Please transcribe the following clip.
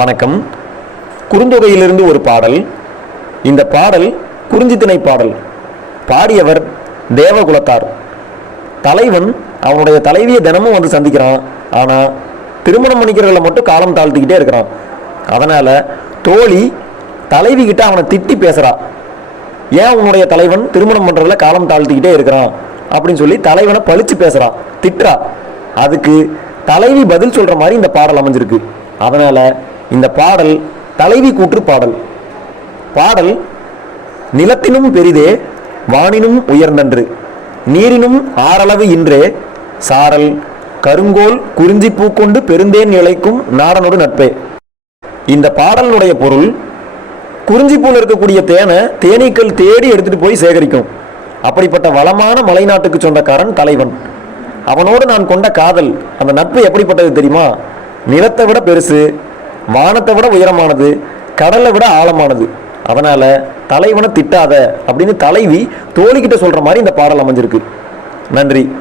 வணக்கம். குறுந்தொகையிலிருந்து ஒரு பாடல். இந்த பாடல் குறிஞ்சித்திணை பாடல். பாடியவர் தேவகுலத்தார். தலைவன் அவனுடைய தலைவியை தினமும் வந்து சந்திக்கிறான். ஆனால் திருமணம் பண்ணிக்கிறவங்கள மட்டும் காலம் தாழ்த்திக்கிட்டே இருக்கிறான். அதனால் தோழி தலைவி கிட்ட அவனை திட்டி பேசுகிறா ஏன் உன்னுடைய தலைவன் திருமணம் பண்றதுல காலம் தாழ்த்திக்கிட்டே இருக்கிறான்? அப்படின்னு சொல்லி தலைவனை பழிச்சு பேசுகிறான் திட்டுறா. அதுக்கு தலைவி பதில் சொல்கிற மாதிரி இந்த பாடல் அமைஞ்சிருக்கு. அதனால் இந்த பாடல் தலைவி கூற்று பாடல். பாடல் நிலத்தினும் பெரிதே வானினும் உயர்ந்தன்று. நீரினும் ஆறளவு இன்றே சாரல் கருங்கோல் குறிஞ்சி பூக்கொண்டு பெருந்தேன் இழைக்கும் நாடனோடு நட்பே. இந்த பாடலினுடைய பொருள் குறிஞ்சிப்பூல இருக்கக்கூடிய தேனை தேனீக்கள் தேடி எடுத்துகிட்டு போய் சேகரிக்கும். அப்படிப்பட்ட வளமான மலைநாட்டுக்கு சொந்தக்காரன் தலைவன். அவனோடு நான் கொண்ட காதல் அந்த நட்பு எப்படிப்பட்டது தெரியுமா? நிலத்தை விட பெருசு வானத்தை விட உயரமானது கடலை விட ஆழமானது. அதனால் தலைவனை திட்டாத அப்படின்னு தலைவி தோழிக்கிட்ட சொல்கிற மாதிரி இந்த பாடல் அமைஞ்சிருக்கு. நன்றி.